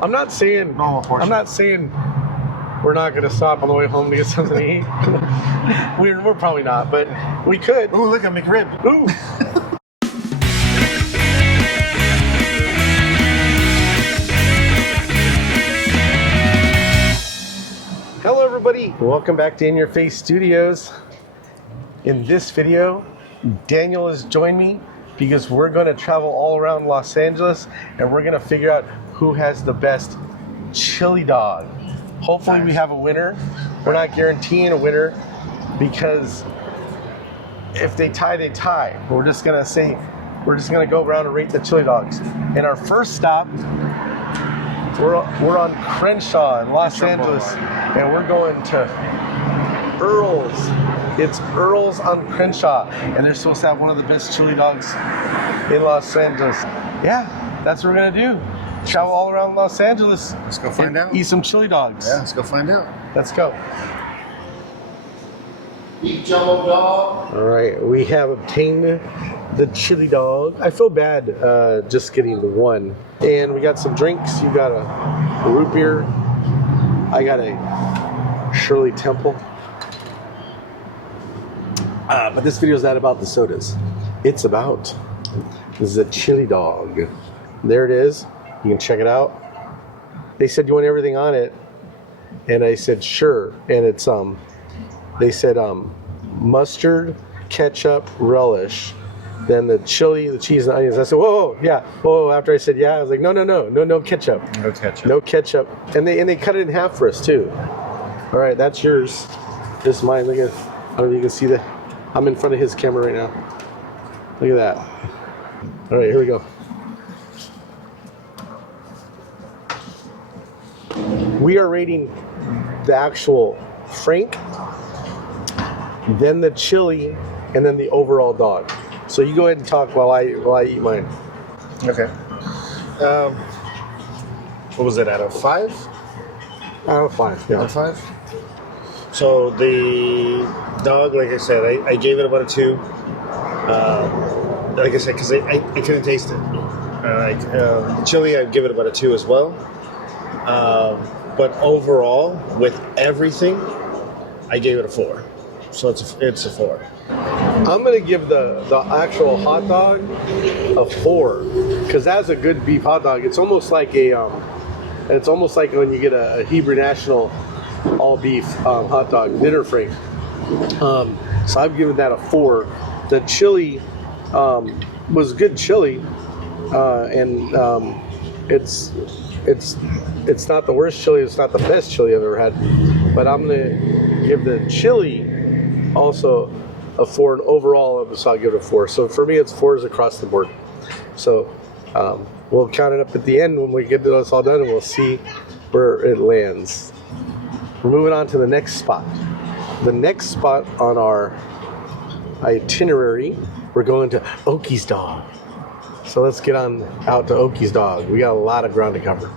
I'm not saying normal portion. I'm not saying we're not going to stop on the way home to get something to eat. We're probably not, but we could. Ooh, look at McRib. Ooh. Hello everybody, welcome back to In Your Face Studios. In this video, Daniel has joined me because we're going to travel all around Los Angeles and we're going to figure out who has the best chili dog. Hopefully we have a winner. We're not guaranteeing a winner because if they tie, they tie. We're just going to go around and rate the chili dogs. And our first stop, we're on Crenshaw in Los Angeles, and we're going to Earl's. It's Earl's on Crenshaw, and they're supposed to have one of the best chili dogs in Los Angeles. Yeah, that's what we're gonna do. Travel all around Los Angeles. Let's go find out. Eat some chili dogs. Yeah, let's go find out. Let's go. Eat Jumbo Dog. All right, we have obtained the chili dog. I feel bad just getting the one. And we got some drinks. You got a root beer. I got a Shirley Temple. But this video is not about the sodas. It's about the chili dog. There it is. You can check it out. They said, you want everything on it? And I said, sure. And it's, they said, mustard, ketchup, relish. Then the chili, the cheese, and onions. I said, whoa, yeah. Whoa, after I said yeah, I was like, no ketchup. No ketchup. No ketchup. And they cut it in half for us too. All right, that's yours. This is mine. Look at, I don't know if you can see that. I'm in front of his camera right now. Look at that. All right, here we go. We are rating the actual Frank, then the chili, and then the overall dog. So you go ahead and talk while I eat mine. Okay. What was it, out of 5? Out of 5, yeah. Out of 5? So the dog, like I said, I gave it about a 2. Like I said, because I couldn't taste it. The chili, I'd give it about a 2 as well. But overall, with everything, I gave it a 4. So it's a 4. I'm gonna give the actual hot dog a 4 because that's a good beef hot dog. It's almost like it's almost like when you get a Hebrew National all beef hot dog dinner Frank. So I've given that a 4. The chili was good chili, and it's not the worst chili. It's not the best chili I've ever had, but I'm gonna give the chili also a 4, and overall so I'll give it a 4. So for me it's 4s across the board. So we'll count it up at the end when we get this all done, and we'll see where it lands. We're moving on to the next spot. The next spot on our itinerary, we're going to Oki's Dog. So let's get on out to Oki's Dog. We got a lot of ground to cover.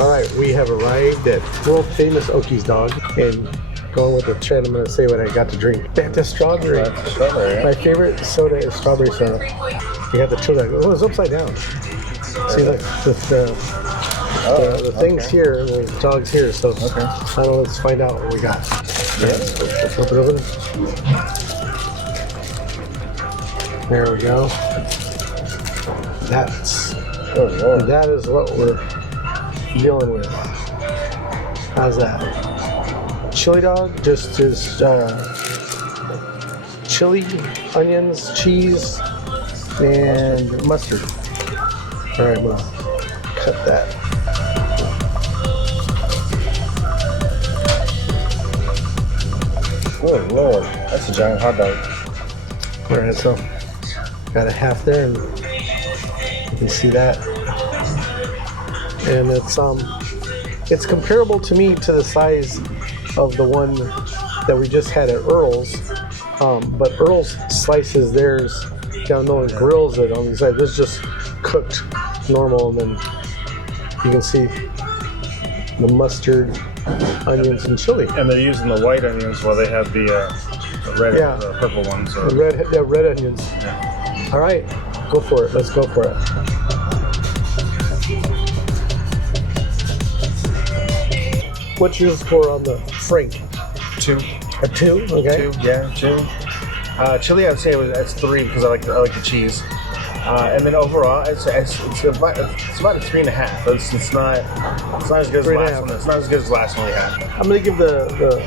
All right, we have arrived at world famous Oki's Dog, and going with the trend, I'm going to say what I got to drink. Fanta strawberry. My favorite soda is strawberry soda. We have the chili dog. Oh, it's upside down. See, look, the things here, the dog's here. So I don't know. Let's find out what we got. Yeah. Let's flip it open. There we go. That is what we're dealing with. How's that? Chili dog, just chili, onions, cheese, and mustard. All right, I'm gonna cut that. Good Lord, that's a giant hot dog. All right, so got a half there, and you can see that. And it's comparable to me to the size of the one that we just had at Earl's, but Earl's slices theirs down low and grills it on the side. This is just cooked normal, and then you can see the mustard, onions, and chili. And they're using the white onions while they have the red, the purple ones. Or... The red onions. Yeah. All right, go for it. Let's go for it. What's your score on the Frank? 2. A 2? Okay. 2, yeah, 2. Chili, I would say it's 3 because I like the cheese. And then overall, it's about a 3.5. It's not as good as the last one. It's not as good as the last one we had. I'm gonna give the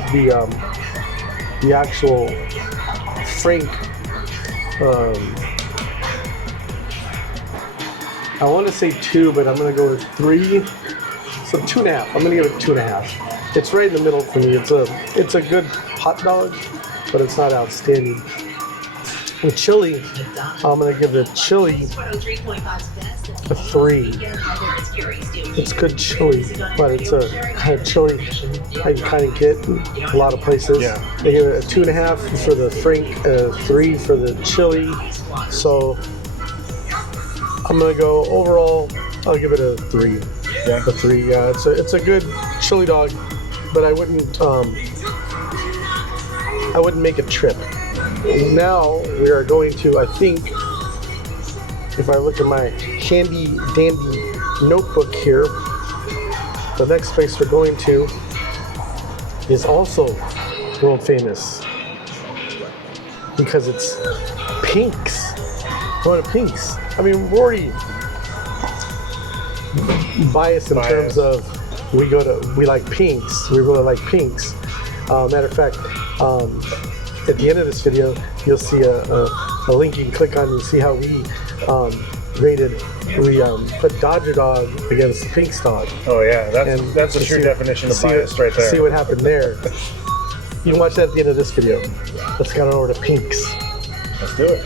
actual Frank. I want to say 2, but I'm gonna go with 3. So 2.5. I'm gonna give it 2.5. It's right in the middle for me. It's a good hot dog, but it's not outstanding. The chili, I'm gonna give the chili a 3. It's good chili, but it's a kind of chili I can kind of get in a lot of places. Yeah. They give it a 2.5 for the Frank, 3 for the chili. So I'm gonna go overall. I'll give it a 3. Yeah. A 3. Yeah. It's a good chili dog, but I wouldn't make a trip. Now we are going to, I think, if I look at my handy dandy notebook here, the next place we're going to is also world famous because it's Pink's. Going to Pink's. I mean, we're already biased in terms of we like Pink's. We really like Pink's. Matter of fact, at the end of this video, you'll see a link you can click on and see how we rated. We put Dodger Dog against Pink's Dog. Oh yeah, that's the true definition of bias right there. See what happened there. You can watch that at the end of this video. Let's get on over to Pink's. Let's do it.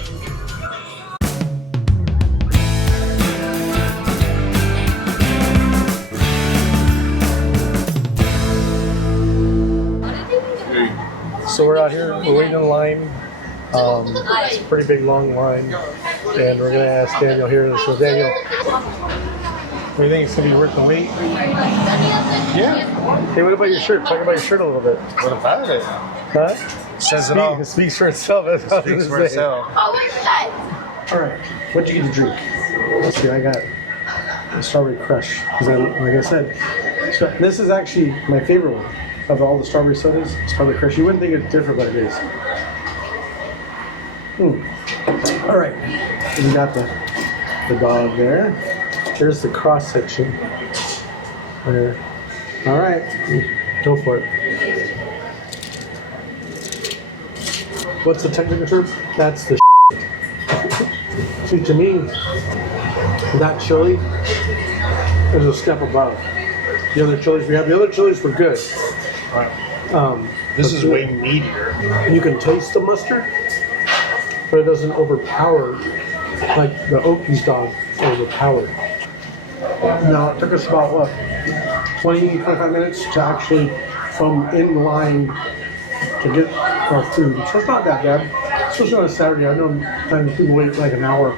So we're out here, we're waiting in line. It's a pretty big long line. And we're gonna ask Daniel here. So Daniel, do you think it's gonna be worth the wait? Yeah. Hey, what about your shirt? Talk about your shirt a little bit. What about it? Huh? Says it all. It speaks for itself. It speaks for itself. All right, what'd you get to drink? Let's see, I got a strawberry crush. Like I said, this is actually my favorite one. Of all the strawberry sodas, strawberry crush. You wouldn't think it's different, but it is. All right, we got the dog there. There's the cross section. There. All right, go for it. What's the technical term? That's the See, to me, that chili is a step above the other chilies we have. The other chilies were good. Right. This is way meatier. You can taste the mustard, but it doesn't overpower like the Oki Dog overpowered. Now, it took us about, 20-25 minutes to actually from in line to get our food. So it's not that bad. Especially on a Saturday. I know sometimes people wait like an hour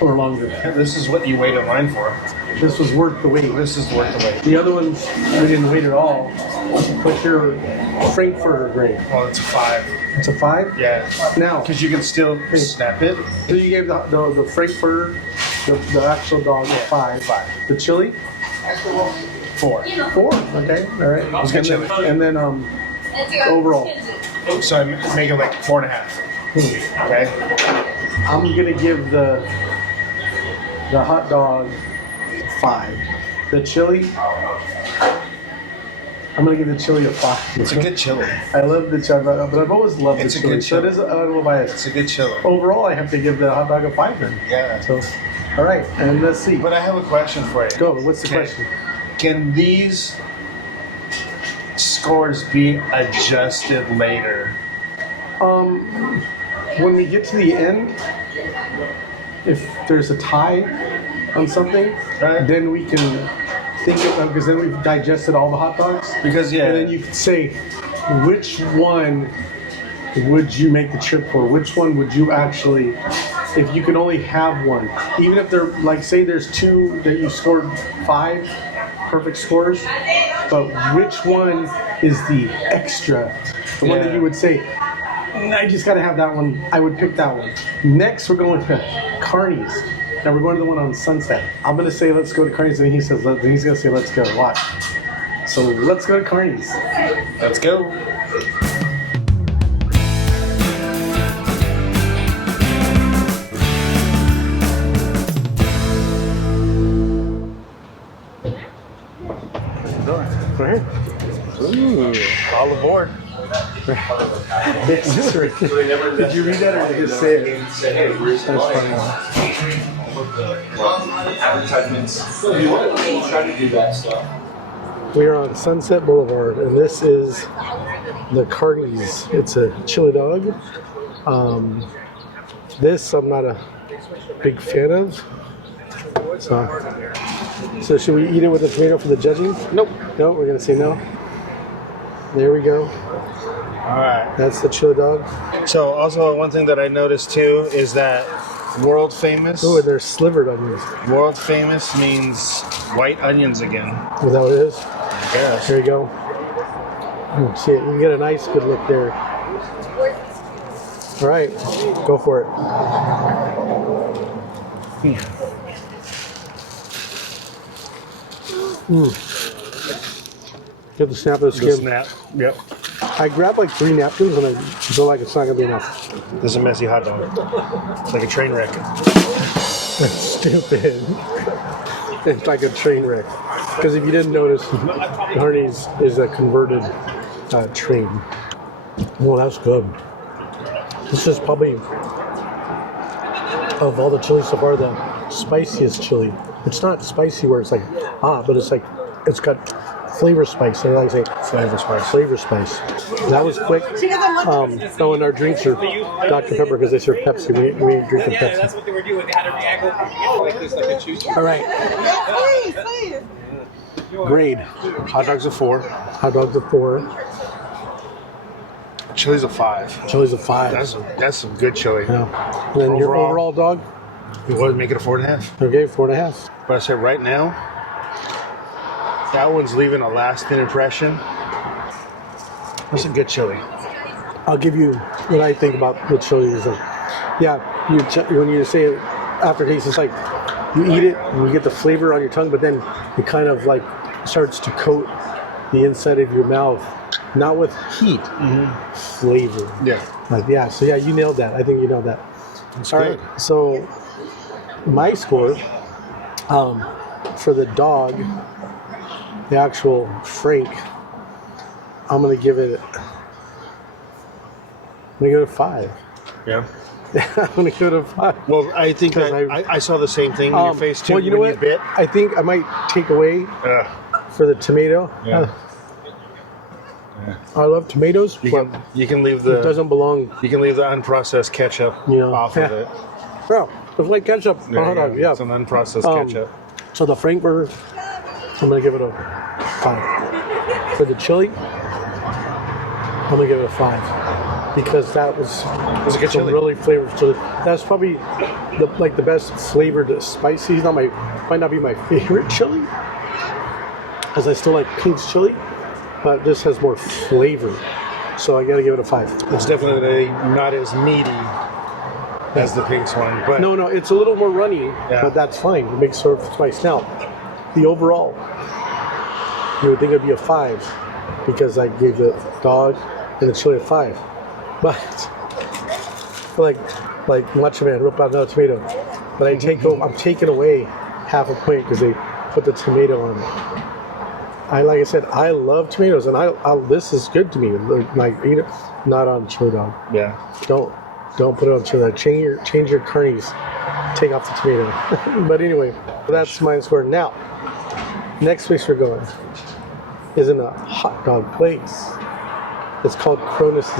or longer. This is what you wait in line for. This was worth the wait. This is worth the wait. The other ones, we didn't wait at all. But your Frankfurter grade. Well, it's a 5. It's a 5? Yeah. Now, because you can still snap it. So you gave the Frankfurter, the actual dog, a 5. 5. The chili? 4. 4. Okay. All right. It's good chili. And then overall. So I make it like 4.5. Okay. I'm gonna give the hot dog 5. The chili, I'm gonna give the chili a 5. It's a good chili. I love the chili, but I've always loved the chili. It's a good chili. So it is a little biased. It's a good chili. Overall, I have to give the hot dog a 5 then. Yeah. So, all right, and let's see. But I have a question for you. Go. What's the question? Can these scores be adjusted later? When we get to the end, if there's a tie on something, then we can think of, because then we've digested all the hot dogs. Because and then you can say, which one would you make the trip for? Which one would you actually, if you can only have one, even if they're like, say there's 2 that you scored 5 perfect scores, but which one is the extra? The one that you would say, I just got to have that one. I would pick that one. Next, we're going to Carney's. Now we're going to the one on Sunset. I'm going to say, let's go to Carney's, and he's going to say, let's go. Watch. So let's go to Carney's. Let's go. Right here. Ooh, all aboard. Did you read that or did you just say it? That's funny. Advertisements. Try to do that stuff. We are on Sunset Boulevard, and this is the Carney's. It's a chili dog. This I'm not a big fan of. So should we eat it with a tomato for the judging? Nope. No, we're gonna say no. There we go. All right. That's the chili dog. So also one thing that I noticed too is that world famous. Oh, and there's slivered onions. World famous means white onions again. Is that what it is? Yes. Here you go. See it. You can get a nice good look there. All right, go for it. Get the snap of the skin. The snap. Yep. I grabbed like 3 napkins and I feel like it's not gonna be enough. This is a messy hot dog. It's like a train wreck. That's stupid. It's like a train wreck. Because if you didn't notice, Carney's is a converted train. Well, that's good. This is probably, of all the chilies so far, the spiciest chili. It's not spicy where it's like, but it's like, it's got flavor spice. They like to say flavor spice. Flavor spice. That was quick. And our drinks are Dr. Pepper because they serve Pepsi. We drink the Pepsi. Yeah, that's what they were doing. They had a react like this, like a juice. All right. Grade. Hot dogs a 4. Hot dogs are 4. Chili's a 5. Chili's a 5. That's some good chili. Yeah. And then your overall dog? You would make it a 4.5. Okay, 4.5. But I said right now, that one's leaving a lasting impression. That's a good chili. I'll give you what I think about the chili. Is when you say it, aftertaste, it's like you eat it and you get the flavor on your tongue, but then it kind of like starts to coat the inside of your mouth, not with heat, flavor. Yeah. So you nailed that. I think you nailed that. It's All good. right. So my score for the dog, the actual Frank, I'm gonna give it a 5. Yeah. I'm gonna give it a 5. Well, I think that I saw the same thing in your face too. Well, you know when what? You bit. I think I might take away for the tomato. Yeah. I love tomatoes, You but can leave it doesn't belong. you can leave the unprocessed ketchup off of it. Well, it's like ketchup on hot dog. Yeah. Some unprocessed ketchup. So the Frank burger, I'm gonna give it a 5. For the chili, I'm gonna give it a 5 because that was a good chili. Really flavorful chili. That's probably the best flavored spicy. Might not be my favorite chili, as I still like Pink's chili, but this has more flavor. So I gotta give it a 5. It's definitely not as meaty as the Pink's one, but No, it's a little more runny, but that's fine. It makes sort of spice. Now, the overall, you would think it'd be a 5 because I gave the dog and the chili a 5. But like Macho Man, rip out another tomato. But I'm taking away half a point because they put the tomato on it. Like I said, I love tomatoes, and this is good to me. Like eat it, not on chili dog. yeah. Don't put it on chili dog. Change your Carneys. Take off the tomato. But anyway, that's my score. Now, next place we're going is in a hot dog place. It's called Cronis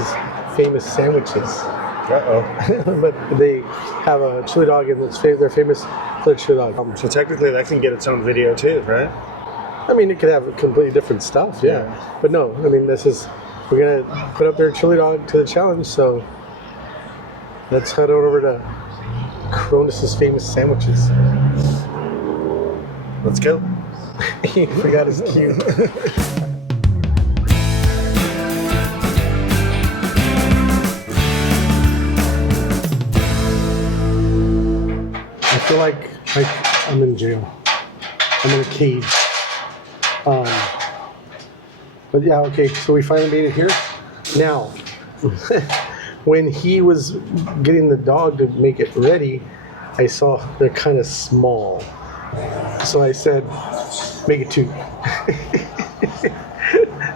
Famous Sandwiches. But they have a chili dog, and they're famous for their chili dog. So technically, that can get its own video too, right? I mean, it could have completely different stuff, yeah. But no, I mean, we're gonna put up their chili dog to the challenge. So let's head over to Cronis Famous Sandwiches. Let's go. He forgot his cue. like I'm in jail. I'm in a cage. But yeah, okay. So we finally made it here. Now, when he was getting the dog to make it ready, I saw they're kind of small. So I said, make it 2.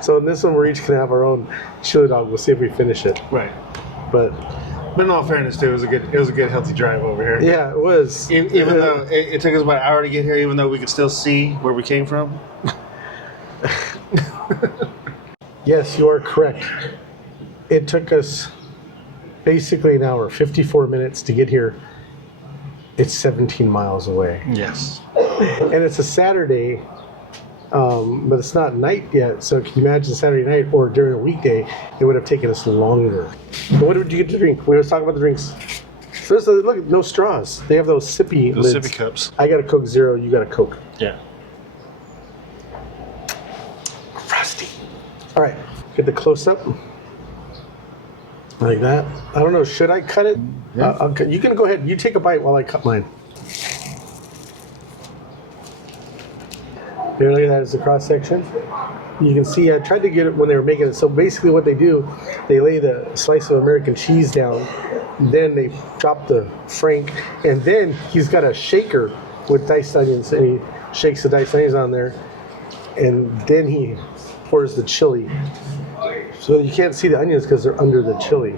So in this one, we're each gonna have our own chili dog. We'll see if we finish it. Right. But in all fairness, too, it was a good healthy drive over here. yeah, it was. Even though it took us about an hour to get here, even though we could still see where we came from. Yes, you are correct. It took us basically an hour, 54 minutes to get here. It's 17 miles away. Yes. And it's a Saturday, but it's not night yet. So can you imagine Saturday night or during a weekday, it would have taken us longer. But what did you get to drink? We were talking about the drinks. First, look, no straws. They have those sippy Those lids. sippy cups. I got a Coke Zero, you got a Coke. Yeah. Frosty. All right, get the close up. Like that. I don't know, should I cut it? Yeah. You can go ahead. You take a bite while I cut mine. There, look at that as the cross section. You can see I tried to get it when they were making it. So basically what they do, they lay the slice of American cheese down, then they chop the frank, and then he's got a shaker with diced onions, and he shakes the diced onions on there, and then he pours the chili. So you can't see the onions because they're under the chili.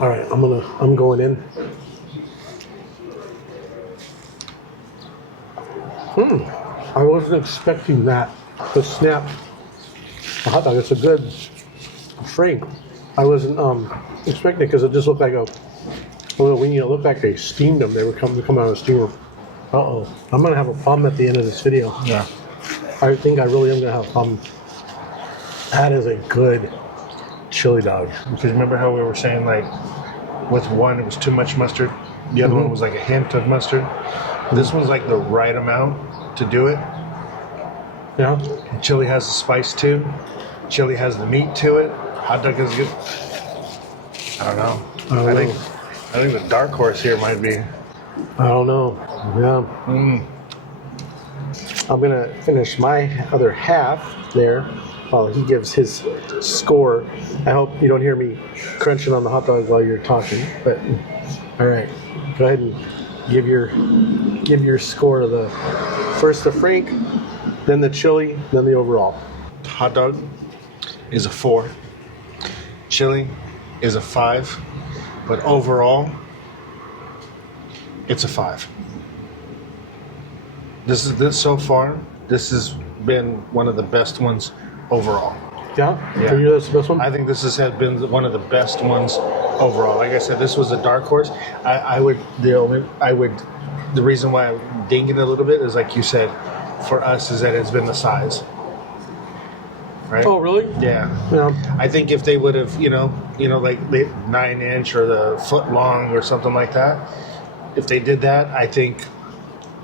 All right, I'm going in. I wasn't expecting that. The snap. The hot dog, it's a good frank. I wasn't expecting it because it just looked like a little weenie. It looked like they steamed them. They were coming out of the steamer. Uh-oh. I'm going to have a problem at the end of this video. Yeah. I think I really am going to have a problem. That is a good chili dog. Because remember how we were saying, like, with one, it was too much mustard. The other one was like a hint of mustard. This one's like the right amount to do it. Yeah. Chili has the spice too. Chili has the meat to it. Hot dog is good. I don't know. I think the dark horse here might be. I don't know. Yeah. I'm gonna finish my other half there while he gives his score. I hope you don't hear me crunching on the hot dog while you're talking. But all right, go ahead and give your score to the first the frank, then the chili, then the overall. Hot dog is a 4. Chili is a 5. But overall, it's a 5. This so far, this has been one of the best ones overall. Yeah? Yeah. For you, that's the best one? I think this has been one of the best ones overall. Like I said, this was a dark horse. The reason why I'm dinging it a little bit is, like you said, for us is that it's been the size. Right? Oh, really? Yeah. Yeah. I think if they would have, like the 9-inch or the foot long or something like that, if they did that, I think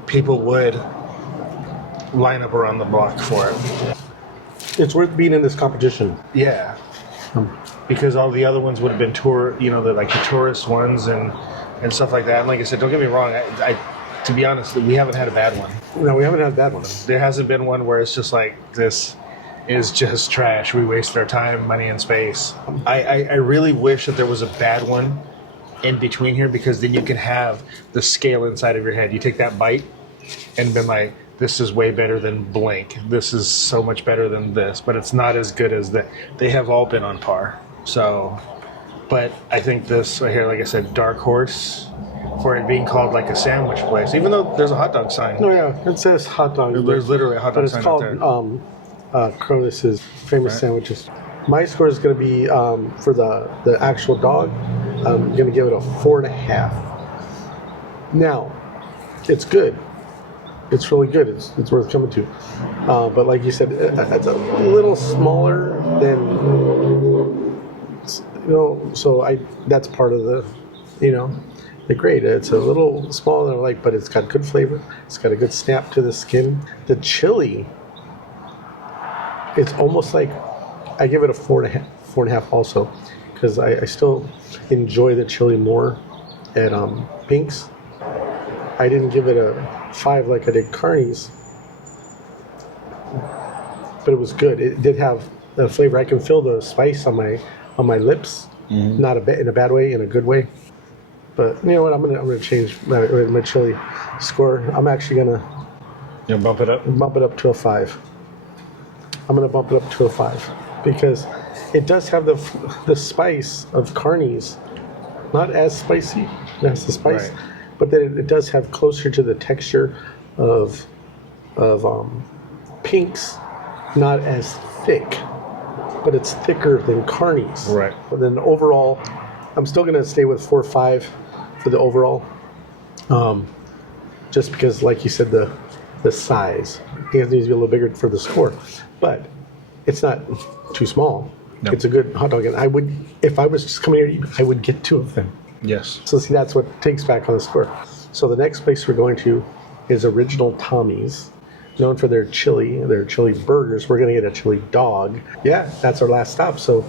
people would line up around the block for it. It's worth being in this competition. Yeah. Because all the other ones would have been the tourist ones and stuff like that. And like I said, don't get me wrong, I to be honest, we haven't had a bad one. No, we haven't had a bad one. There hasn't been one where it's just like, this is just trash. We wasted our time, money, and space. I really wish that there was a bad one in between here, because then you can have the scale inside of your head. You take that bite and been like, this is way better than blank. This is so much better than this, but it's not as good as that. They have all been on par. So, but I think this right here, like I said, dark horse for it being called like a sandwich place, even though there's a hot dog sign. No, yeah, it says hot dog. There's literally a hot dog but it's sign called out there. Cronis famous Right. sandwiches. My score is going to be for the actual dog. I'm going to give it a 4.5. Now, it's good. It's really good. It's worth coming to. But like you said, it's a little smaller than So that's part of the the grade. It's a little smaller, but it's got good flavor. It's got a good snap to the skin. The chili, it's almost like I give it a 4.5 also, because I still enjoy the chili more at Pink's. I didn't give it a 5 like I did Carney's, but it was good. It did have the flavor. I can feel the spice on my lips, not in a bad way, in a good way. But you know what? I'm gonna change my chili score. I'm actually gonna bump it up. Bump it up to a 5. I'm gonna bump it up to a 5 because it does have the spice of Carney's, not as spicy. That's the spice, Right. but then it does have closer to the texture of Pink's, not as thick, but it's thicker than Carney's. Right. But then overall, I'm still gonna stay with 4 or 5 for the overall, just because, like you said, the size. It needs to be a little bigger for the score, but it's not too small. No. It's a good hot dog, and I would, if I was just coming here to eat, I would get 2 of them. Yes. So see, that's what takes back on the score. So the next place we're going to is Original Tommy's, known for their chili burgers. We're going to get a chili dog. Yeah, that's our last stop. So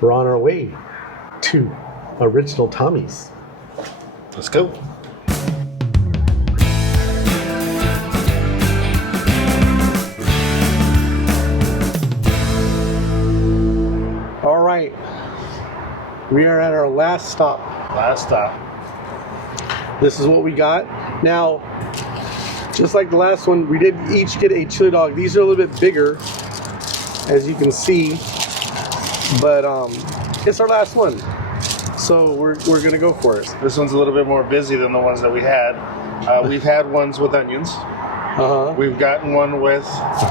we're on our way to Original Tommy's. Let's go. All right. We are at our last stop. Last stop. This is what we got. Now, just like the last one, we did each get a chili dog. These are a little bit bigger, as you can see, but it's our last one. So we're gonna go for it. This one's a little bit more busy than the ones that we had. We've had ones with onions. We've gotten one with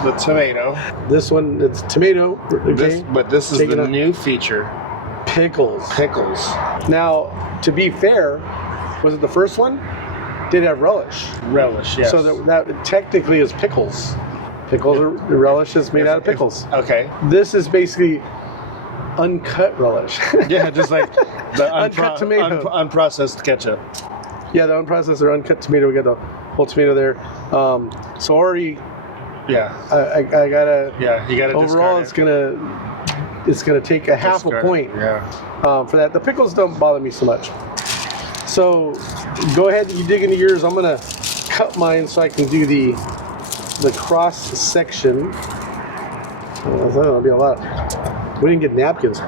the tomato. This one, it's tomato. Okay? But this is Taking the a- new feature. Pickles. Pickles. Now, to be fair, was it the first one? Did have relish. Relish, yes. So that technically is pickles. Pickles are relish is made out of pickles. Okay. This is basically uncut relish. Yeah, just like the Uncut tomato. unprocessed ketchup. Yeah, the unprocessed or uncut tomato. We got the whole tomato there. So already, Yeah. I gotta. Yeah, you got to Overall, discard it's gonna take a half a Discard it. point. Yeah. For that. The pickles don't bother me so much. So go ahead, you dig into yours. I'm gonna cut mine so I can do the cross section. That'll be a lot. We didn't get napkins.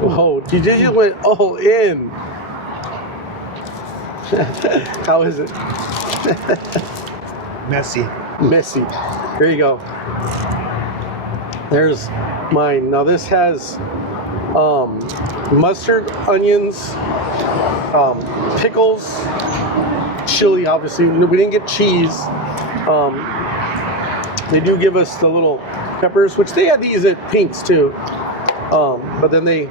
Whoa, you just went all in. How is it? Messy. Messy. There you go. There's mine. Now this has mustard, onions, pickles, chili. Obviously, we didn't get cheese. They do give us the little peppers, which they had these at Pink's too. But then they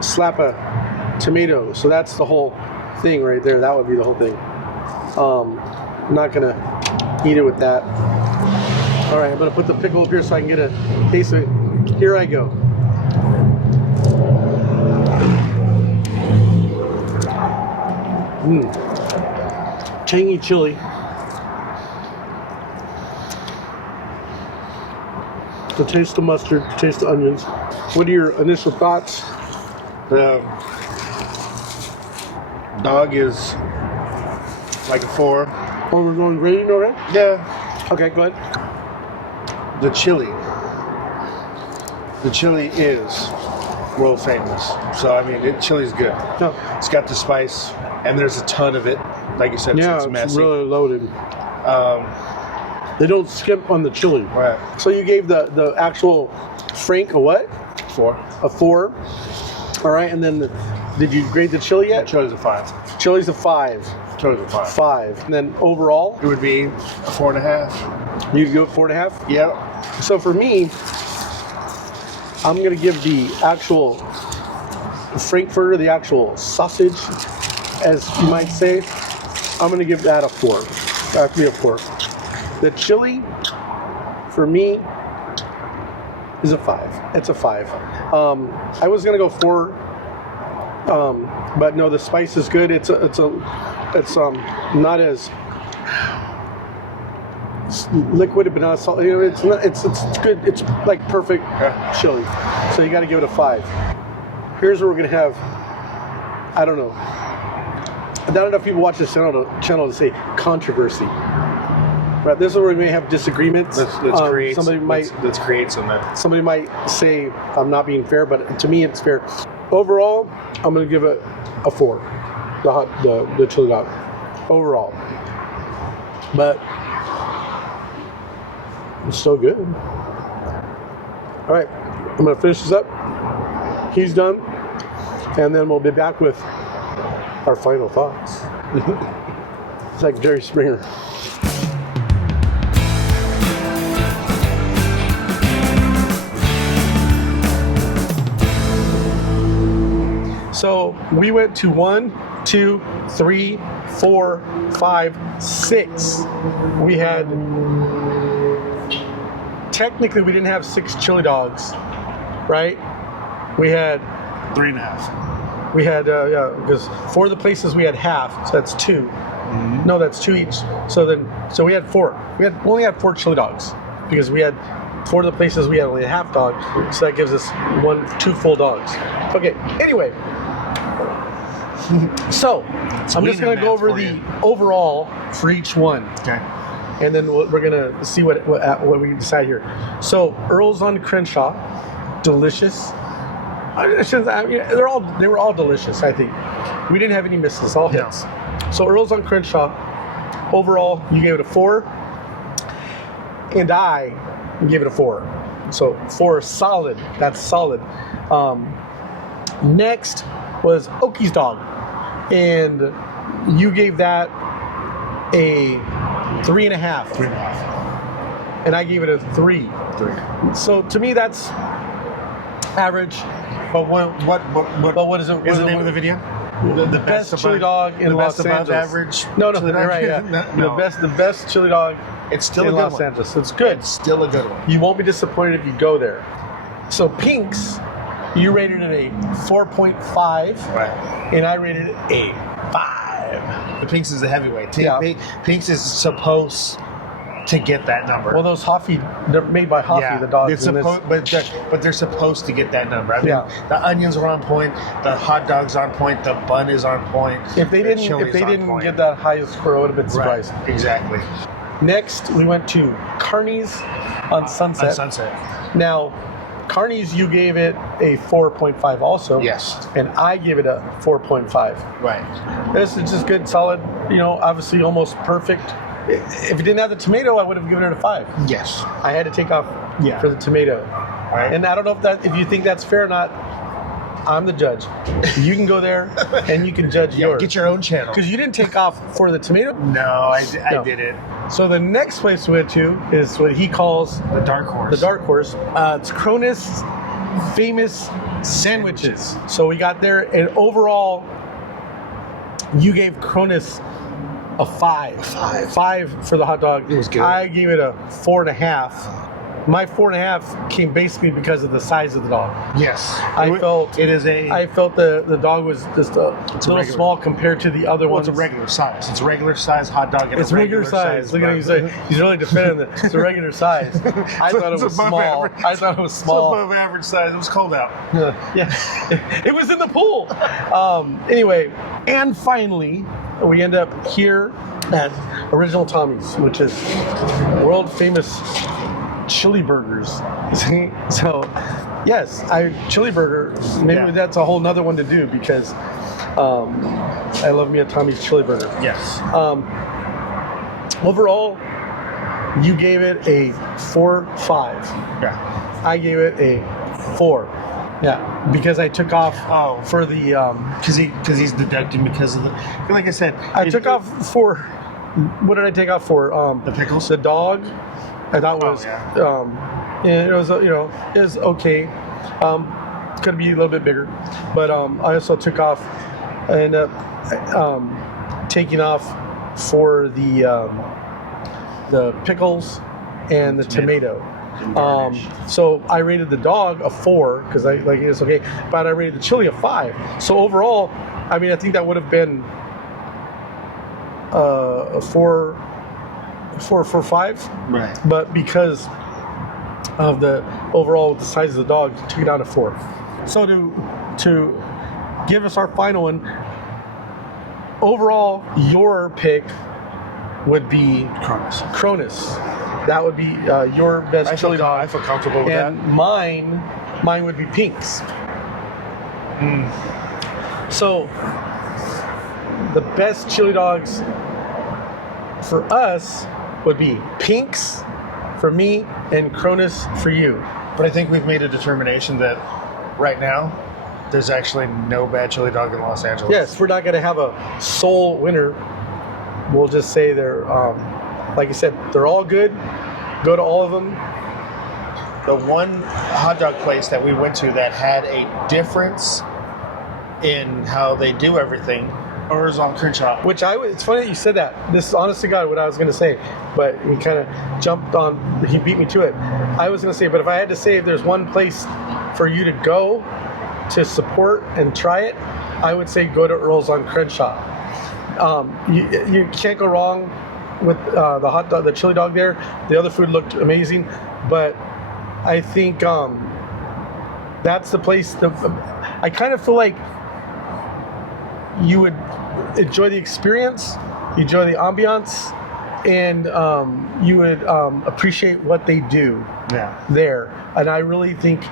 slap a tomato. So that's the whole thing right there. That would be the whole thing. I'm not gonna eat it with that. All right, I'm gonna put the pickle up here so I can get a taste of it. Here I go. Tangy chili. The taste of mustard, taste of onions. What are your initial thoughts? Dog is like a 4. Oh, we're going rating already? Yeah. Okay, go ahead. The chili is world famous. So I mean, chili's good. No. It's got the spice, and there's a ton of it. Like you said, Yeah, it's it's messy. really loaded. Um, They don't skimp on the chili. right. So you gave the actual Frank a what? 4. A 4. All right, and then did you grade the chili yet? Chili's a 5. Chili's a 5. Chili's a 5. 5. And then overall, It would be a 4.5. you'd go 4.5. Yep. So for me, I'm gonna give the actual Frankfurter, the actual sausage, as you might say, I'm gonna give that a 4. That would be a 4. The chili, for me, is a 5. It's a 5. I was gonna go 4, but no, the spice is good. It's not as liquid, but not salty. You know, it's not. It's good. It's like perfect chili. So you got to give it a 5. Here's what we're gonna have. I don't know. not enough people watch this channel to say controversy. Right, this is where we may have disagreements. Let's create some. Somebody might say I'm not being fair, but to me it's fair. Overall, I'm going to give it a 4. The chili dog. Overall, but it's still good. All right, I'm going to finish this up. He's done, and then we'll be back with our final thoughts. It's like Jerry Springer. So we went to 1, 2, 3, 4, 5, 6. We had, technically we didn't have 6 chili dogs, right? We had 3.5. We had, because 4 of the places we had half, so that's 2. Mm-hmm. No, that's 2 each. So we had 4. We only had 4 chili dogs because we had 4 of the places we had only a half dog, so that gives us 2 full dogs. Okay, anyway. So, I'm just going to go over the overall for each one. Okay. And then we're going to see what we decide here. So, Earl's on Crenshaw, delicious. They were all delicious, I think. We didn't have any misses, all hits. No. So, Earl's on Crenshaw, overall, you gave it a 4. And I gave it a 4. So, 4 solid. That's solid. Next was Oki's Dog. And you gave that a 3.5. 3.5. And I gave it a 3. 3. So to me, that's average. But what is it? Is the name of the video? The best chili dog in Los Angeles. Average. No, right, yeah. No. The best chili dog. It's still in a good Los one. Angeles. It's good. It's still a good one. You won't be disappointed if you go there. So Pink's, you rated it a 4.5. Right. And I rated it a 5. The Pink's is the heavyweight. Yeah. Pink's is supposed to get that number. Well, those Hoffy, they're made by Hoffy, the dogs. But they're supposed to get that number. I mean, the onions are on point, the hot dog's on point, the bun is on point. If they didn't get that highest score, I would have been surprised. Right, exactly. Next, we went to Carney's on Sunset. Now, Carney's, you gave it a 4.5 also. Yes. And I gave it a 4.5. Right. This is just good, solid, obviously almost perfect. If it didn't have the tomato, I would have given it a 5. Yes. I had to take off for the tomato. Right. And I don't know if you think that's fair or not. I'm the judge. You can go there and you can judge yours. Get your own channel. Because you didn't take off for the tomato. No, I didn't. So the next place we went to is what he calls the Dark Horse. The Dark Horse. It's Cronis Famous Sandwiches. So we got there, and overall, you gave Cronis a 5. 5 for the hot dog. It was good. I gave it a 4.5. My 4.5 came basically because of the size of the dog. Yes. I felt the dog was just a little small compared to the other ones. It's a regular size. It's a regular size hot dog. It's regular size. Look at him. He's really defending it. It's a regular size. I thought it was small. I thought it was small. It's above average size. It was cold out. Yeah. It was in the pool. Anyway, and finally, we end up here at Original Tommy's, which is world famous chili burgers. So, yes, chili burger. Maybe that's a whole nother one to do because I love me a Tommy's chili burger. Yes. Overall, you gave it a 4.5. Yeah. I gave it a 4. Yeah, because I took off for the because he's deducting because of the, like I said, I took off for, what did I take off for? The pickles, the dog. I thought was it was it was okay. Could be a little bit bigger, but I also took off. I ended up taking off for the pickles and the tomato. So I rated the dog a 4 because it's okay, but I rated the chili a 5. So overall, I mean, I think that would have been a 4.5. Right. But because of the overall the size of the dog, took it down to 4. So to give us our final one, overall, your pick would be Cronis. Cronis. That would be your best chili dog. I feel comfortable with And mine would be Pink's. So the best chili dogs for us would be Pink's for me and Cronis for you. But I think we've made a determination that right now, there's actually no bad chili dog in Los Angeles. Yes, we're not going to have a sole winner. We'll just say they're, like I said, they're all good. Go to all of them. The one hot dog place that we went to that had a difference in how they do everything, or is on Crenshaw. It's funny that you said that. This is honest to God what I was going to say, but he kind of jumped on, he beat me to it. I was going to say, but if I had to say if there's one place for you to go to support and try it, I would say go to Earl's on Crenshaw. You can't go wrong with the hot dog, the chili dog there. The other food looked amazing, but I think that's the place. I kind of feel like you would enjoy the experience, you enjoy the ambiance, and you would appreciate what they do there. And I really think,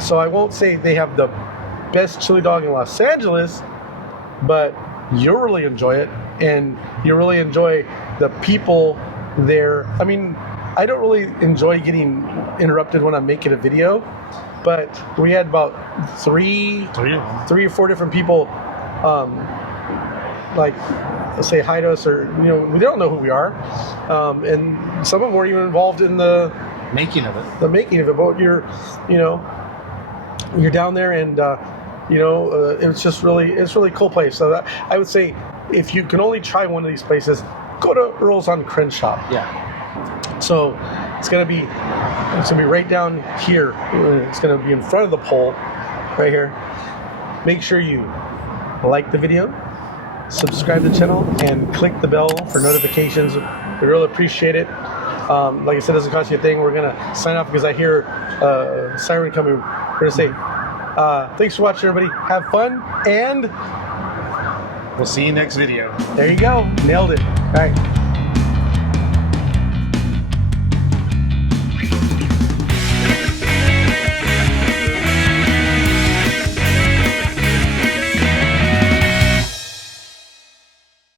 so I won't say they have the best chili dog in Los Angeles, but you'll really enjoy it, and you really enjoy the people there. I mean, I don't really enjoy getting interrupted when I'm making a video, but we had about three or four different people like say hi to us, or we don't know who we are, and some of them weren't even involved in the making of it. But you're down there, and it's really cool place. So I would say if you can only try one of these places, go to Earl's on Crenshaw. Yeah. So it's gonna be right down here. It's gonna be in front of the pole, right here. Make sure you like the video, subscribe to the channel, and click the bell for notifications. We really appreciate it. Like I said, it doesn't cost you a thing. We're gonna sign off because I hear a siren coming. We're gonna say thanks for watching, everybody. Have fun, and We'll see you next video. there you go. Nailed it. All right.